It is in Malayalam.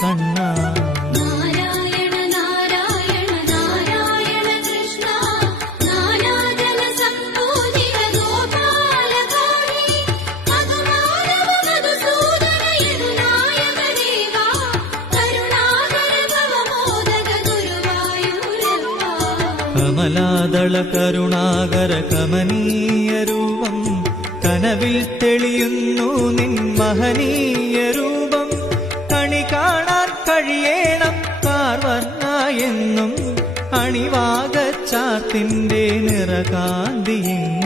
കണ്ണാ. നാരായണ നാരായണ നാരായണ കൃഷ്ണ നാനാജന സംപൂജിത ഗോപാലകാരി മധുമാധവ മധുസൂദന യദുനായക ദേവാ കരുണാകര ഭവമോദക ഗുരുവായൂരപ്പ. കമലാദള കരുണാകര കമനീയ രൂപം കനവിൽ തെളിയുന്നു നിൻ മഹനീയ രൂപം. കണി കാണാൻ കഴിയേണം കാർവർണ്ണ എന്നും അണിവാകച്ചാത്തിന്റെ നിറകാന്തിയും